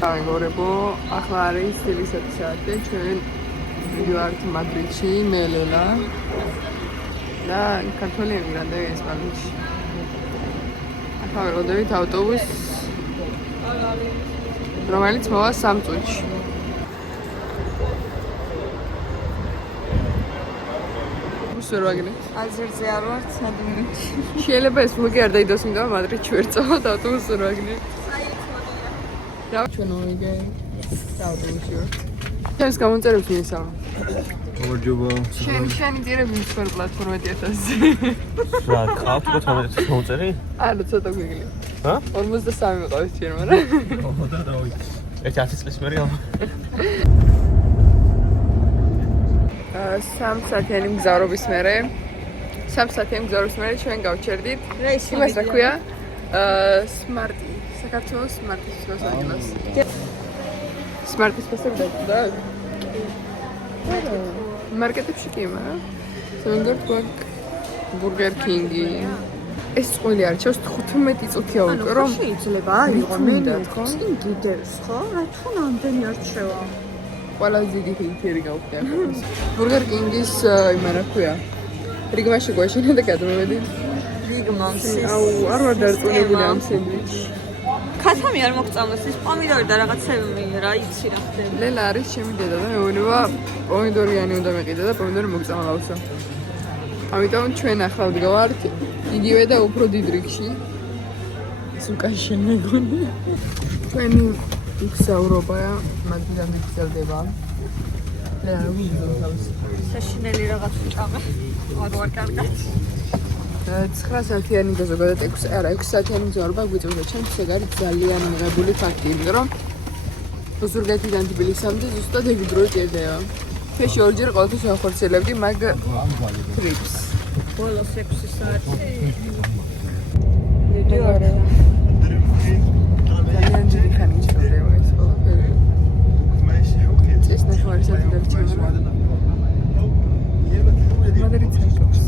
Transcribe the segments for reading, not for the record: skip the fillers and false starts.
გამიგორებო, ახლა არის 7 საათი, ჩვენ ვიდივართ მადრიდში, მე ლელა და ქართველი ემიგრანტი ესპანეთში. ახლა ვიყოდებით ავტობუსს, რომელიც მოვა 3 წუთში. ვერ ვაგინე. აზერზე არ ვარ 3 მინუტში. შეიძლება ეს ვლოგი არ დაიდოს, იმიტომ რომ მადრიდში ვერ წავად ავტობუსს ვერ ვაგინე. რა ჩვენ ვიგე? ავტობუსი ვარ. ჩემს გამონწერებს მიესალმე. გამარჯობა. შენი ძირები მსხვერ პლატფორმები 1000-ზე. რა, ყავთ 12-ს მომწერი? არა, ცოტა გვიგლი. ჰა? 53 მიყავს ჩვენ, მაგრამ. ოღონდ დავი. ეს 10 წლის მერე ამ. 3 საათიანი მგზავრობის მერე. 3 საათიანი მგზავრობის მერე ჩვენ გავჩერდით. იმას რა ქვია? სმარტი. საქართველოს სმარტის მოსახლეობას. სმარტის ფასები და მარკეტებში კი, მაგრამ სამგორ ბურგერ კინგი. ეს ყველი არჩევს 15 წუთია უკვე რომ შეიძლება აიღო მენიუ გიდევს ხო? რა თუ ნამდვილი არჩევა. ყველა ზიგი ფერი გავხდე. ბურგერ კინგის იმა რა ქვია? რიგმაში გვაშინა და გადმოვედით. რიგმას. აუ, არ ვარ დარწმუნებული ამ სენდვიჩში. ქათამი არ მოგწამოს ის პომიდორი და რაღაცები რა იცი რა ხდება. ლელა არის ჩემი დედა და მეუბნება პომიდორიანი უნდა მეყიდა და პომიდორი მოგწამალავსო. ამიტომ ჩვენ ახლა ვდგავართ იგივე და უფრო დიდ რიგში. სუკაში მეგონი. ჩვენ ვიგზავრობაა, მაგრამ ვიგზავდება. ლელა ვიგზავდავს. საშინელი რაღაც ვიტამე. არ ვარ კარგად. 9 საათიანი და ზოგადად 6 საათიანი მგზავრობა გვიწევდა ჩემთვის ეგ არის ძალიან მიღებული ფაქტი, იმიტომ რომ ზურგეთიდან თბილისამდე ზუსტად ეგ დრო ჭირდება. ჩვენში ორჯერ ყოველთვის ვახორციელებდი მაგ ტრიპს. ბოლოს 6 საათი. ძალიან დიდი ხანი ჩქდება ეს ყველაფერი. ეს ნახევარი საათი დარჩება. მადრიდს აქვს.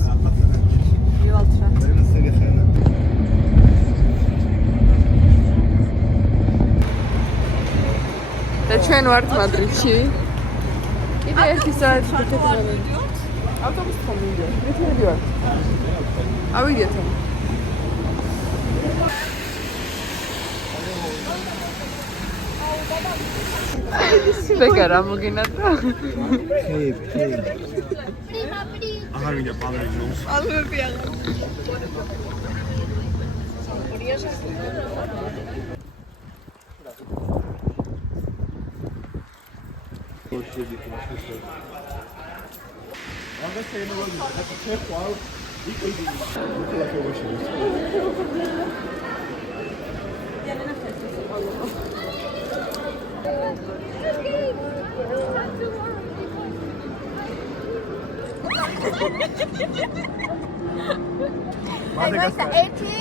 და ჩვენ ვართ მადრიდში. კიდე 1 საათი გეთქვი. ავტობუსი ხომ მივიდა? მე ვარ. ავიდეთ. ბეგარა მოგინატრა. აღარ ვიდა პალეინოს. ალვები აღარ. Esta eti,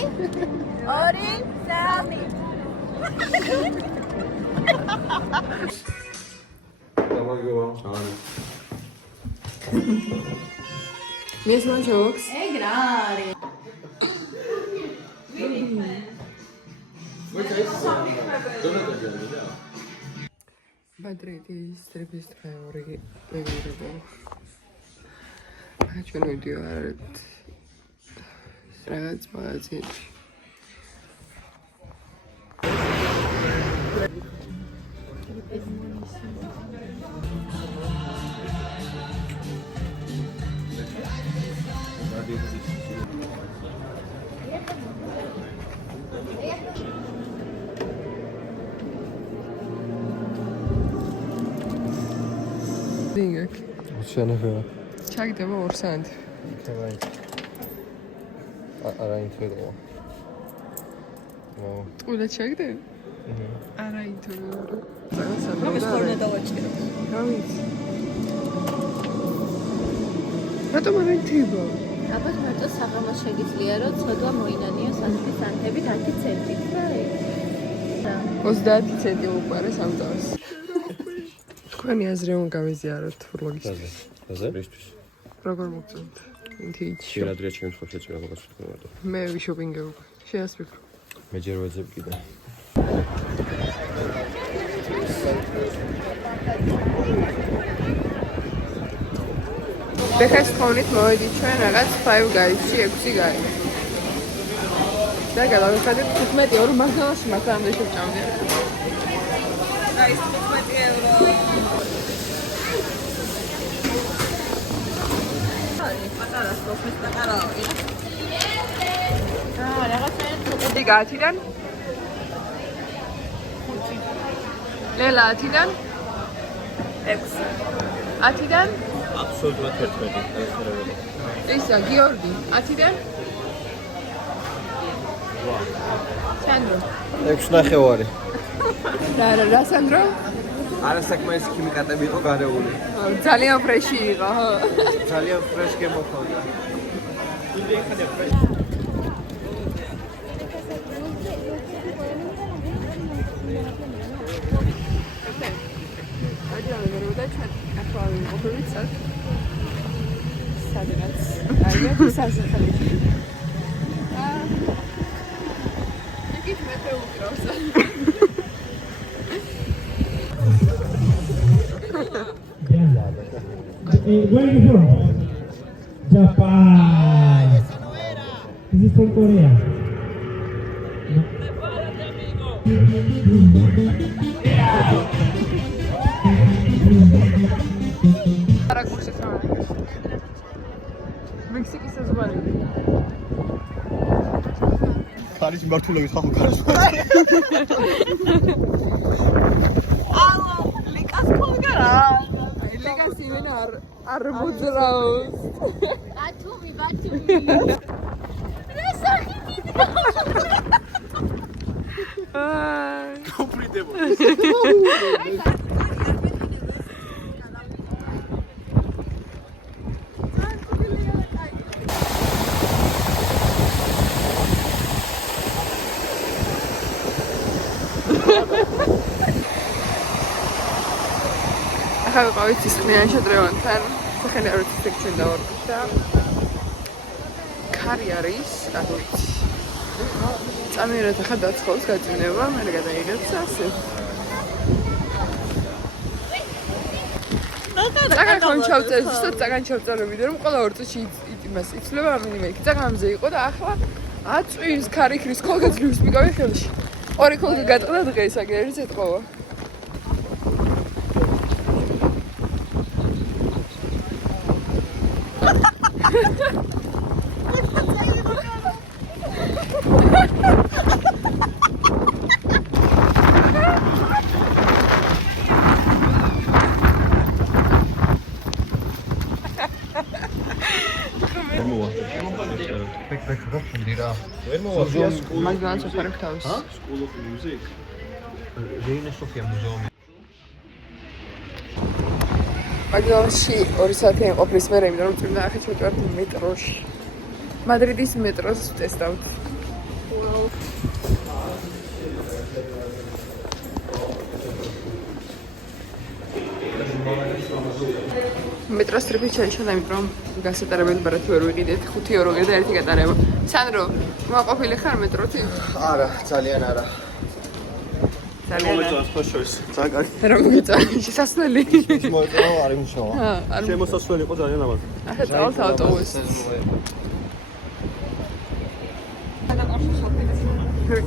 ori, sami. Miss Manchooks. Hey, grari. Madridis ტრიპის მეორე რეგულირება. ჩვენ ვიდივართ რაღაც მაღაზიაში. დინგაკ. შენებია. ჩაგდება 2 საათი. Давай. არა ინტერვიუ. უნდა ჩაგდები? არა ინტერვიუ. ეს ხორნა დავაჭირო. რა ვიცი. რატომ არ ინტერვიუ? ალბათ მარტო საღამოს შეგიძლია რომ ცოდვა მოინანიოს ასეთი სანთებით 10 ცენტით. რა? 30 ცენტი უყარეს ამ წელს. თქვენი აზრი უნდა გავიზიაროთ ვლოგისთვის. აზე? რისთვის? როგორ მოგწონთ? ინთიჩი. შეიძლება ჩემს ხო შეწირა გასულ თქმა. მე ვიშოპინგებ უკვე. შეასწრებ. მე ჯერ ვეძებ კიდე. ბეხას თხოვნით მოვედით ჩვენ რაღაც 5 Guys-ში 6 გარი. და გადავიხადეთ 15 euро მაგდონალდსში მათამდე შევჭამდი. და ის 15 euро. პატარა სოფლის პატარაა. დიდი გაათიდან? ლელა ათიდან? 6. 10-დან? აბსოლუტურად 11. ისა გიორგი 10-დან? სანდრო 6.5. რა სანდრო? არასაკმარის ქიმიკატები იყო გარეული. ძალიან ფრეში იყო, ხო? ძალიან ფრეშ გემოხონდა. და ჩვენ ახლა ვიმყოფებით სადღაც აია სასახლეში. იქით მეფე უკრავს. Where are you from? Japan. This is from Korea. არა კურსი ხარ. მექსიკის საზღვარი. ხარის მართულებით ხახო გარს. ალო, ლიკას ქონგარა. ლიგას იმენ არ მოძრაოს. ბათუმი. რა სახით იდგა? გოფრიდებო. ახლა ვიყავით სისხლიან შედრევანთან, სახელმწიფო სექციიდან დავარქვით და ქარი არის, ანუ წამიერად ახლა დაცხოს გაწინება, მე გადაიღებს ასე. წაგან ხომ ჩავწერ, ზუსტად წაგან ჩავწერებდი, რომ ყველა ორ წუთში იმას იცვლება ამინიმე. წაგანზე იყო და ახლა აწვის ქარი ქრის ხოლმე ძლივს მიყავი ხელში. ორი ხოლმე გატყდა დღეს, აგერ ერთ ეთყობა. მაგდანაც ვაფარებ თავს. School of Music. რეინა სოფია მუზეუმი. მაგდანაცში 2 საათიანი ყოფნის მერე, იმიტომ რომ წმინდა ახეთ ვიტვართ მეტროში. მადრიდის მეტროს ვტესტავთ. მეტროს ტრიპი ჩაიშალა, იმიტომ რომ გასატარებელი ბარათი ვერ ვიყიდეთ, 5 euро და ერთი გატარება. სანდრო, მოაყოფილი ხარ მეტროთი? არა, ძალიან არა. ძალიან. ხო შორის. ძალიან კარგი. რომ გიწევი შესასვლელი. მოეწონა არ იმუშავა. არ შემოსასვლელი იყო ძალიან ლამაზი. ახლა წავალთ ავტობუსით.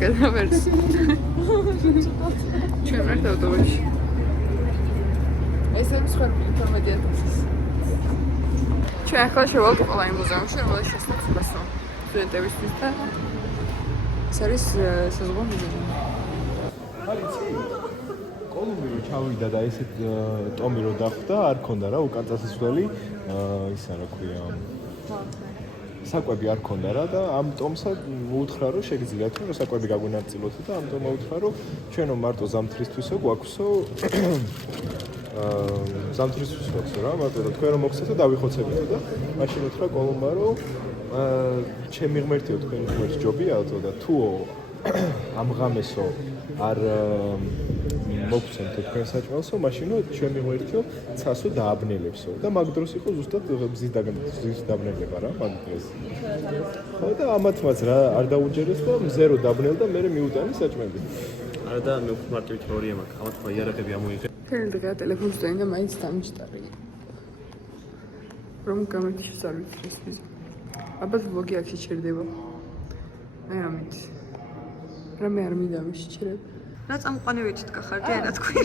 გადავერს. ჩვენ ვართ ავტობუსში. ეს არის სხვა ინფორმაციის. ჩვენ ახლა შევალთ ყველა იმ მუზეუმში, რომელიც შესაძლოა სტუდენტებისთვის და ეს არის საზღვაო მუზეუმი. კოლუმბი რო ჩავიდა და ესეთ ტომი რო დახვდა, არ ქონდა რა უკან წასასვლელი, ისა რა ქვია. საკვები არ ქონდა რა და ამ ტომსა მოუთხრა რომ შეგიძლიათ რომ საკვები გაგვინაწილოთ და ამ ტომმა უთხრა რომ ჩვენო მარტო ზამთრისთვისო გვაქვსო ზამთრისთვის ვაქვს რა, მარტო და თქვენ რომ მოგცეთო დავიხოცებითო და მაშინ უთხრა კოლუმბა რომ ჩემი ღმერთიო თქვენი ღმერთს ჯობიათო და თუ ამ ღამესო არ მოგცემთ თქვენ საჭმელსო, მაშინო ჩემი ღმერთიო ცასო დააბნელებსო და მაგ დროს იყო ზუსტად ბზის დაბნელება რა მაგ დროს. ხო და ამათმაც რა არ დაუჯერეს და მზე რო დაბნელდა მე მიუტანი საჭმელი. არა და მე უფრო მარტივი თეორია მაქვს. ამათ ხო იარაღები ამოიღე. თელ დღე ტელეფონს დაინ და მაინც დამჭტარი. რომ გამეთიშს არ ვიცი ეს ვიზა. ალბათ ვლოგი აქ შეჩერდება. მე არ ვიცი. რამე არ მინდა მიშჩერებ. რა წამყვანივით გახარდი რა თქვი.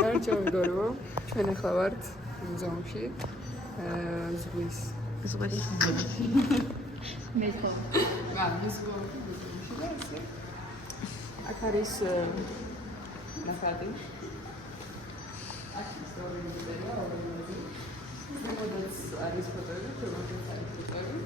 გარჩევ მეგობრებო, ჩვენ ახლა ვართ მუზეუმში. ზღვის. მე ხო. აქ არის ნახატი. აქ ისტორია რომელიც არის ფოტოები, რომელიც არის ფოტოები.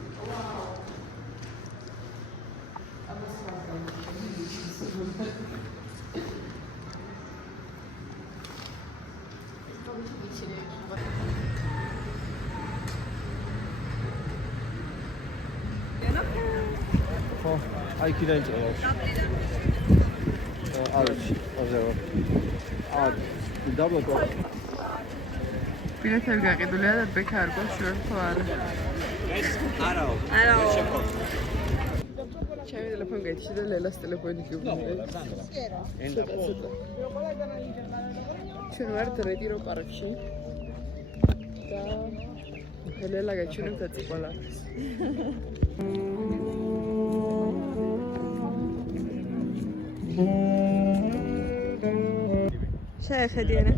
ხო, აი კიდე ინტერესია. არის, აზეო. დაბლოკო. ბილეთები გაყიდულია და ბექა არ გვაქვს შუა თუ არა. არაო. ჩემი ტელეფონი გაიჩი და ლელას ტელეფონი გიუბნია. ჩვენ ვართ რედირო პარკში და ლელა გაჩვენებდა წიკოლას. შეხედი არა.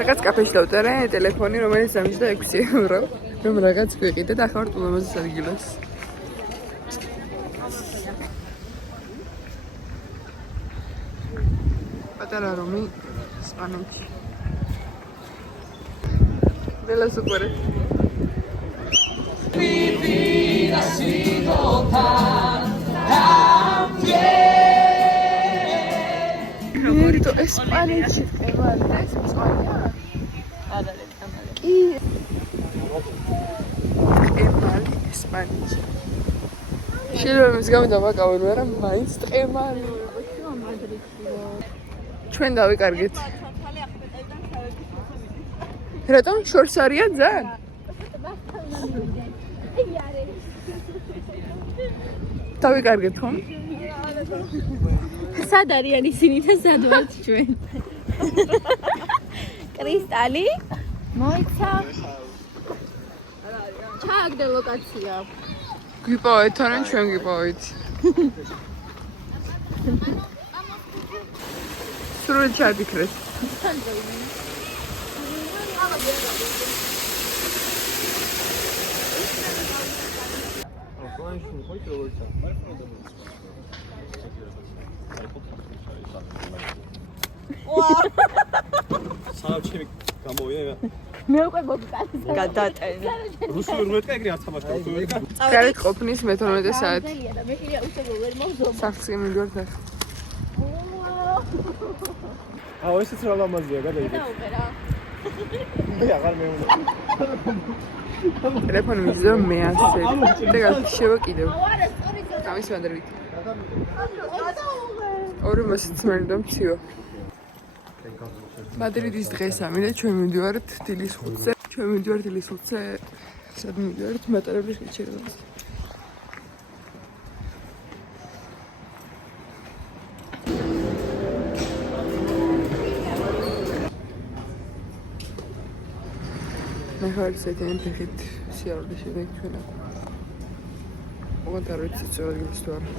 რაღაც კაფეში დავწერე ტელეფონი, რომელიც ამიჯდა 6 euро, რომ რაღაც გვიყიდე და ახლა ვარ ტულამაზის ადგილას. პატარა რომი ესპანეთში. Della super. Mirto Espanetში ევალი ეს მწვანეა? არა, კი. ევალი ესპანეთში. შეიძლება მის გამო დავაკავე, მაგრამ მაინც ტყემალი. ჩვენ დავიკარგეთ. რატომ შორს არია ძალიან? დავიკარგეთ ხომ? სად არიან ისინი და სად ვართ ჩვენ? კრისტალი? მოიცა. ჩააგდე ლოკაცია. გვიპოვეთ თან ჩვენ გვიპოვეთ. სრულად ჩაფიქრეთ. სანამ ჩემი გამოვიდა მე უკვე მოგკარგე. გადატენა. რუსული რულეტკა ეგრე არ თამაშობდა. გარეთ ყოფნის მე-12 საათი. და მე კიდე უშევო ვერ მოვზო. სახში მივიდეთ ახლა. აუ ესეც რა ლამაზია გადაიდე. დაუყერა. მე აღარ მეუნა. ტელეფონი მიზო მე ასე. და გაშევა კიდევ. ამის ვანდერვით. ორი მასწმელი და მცივა. მადრიდის დღესამი და ჩვენ მივდივართ დილის 5-ზე. ჩვენ მივდივართ დილის 5-ზე. სად მივდივართ? მატარებლის შეჩერებას. ნახევარი საათიანი ფეხით სიარულე შედეგი ჩვენ აქ. ოღონდ არ ვიცი წვერის თუ არა.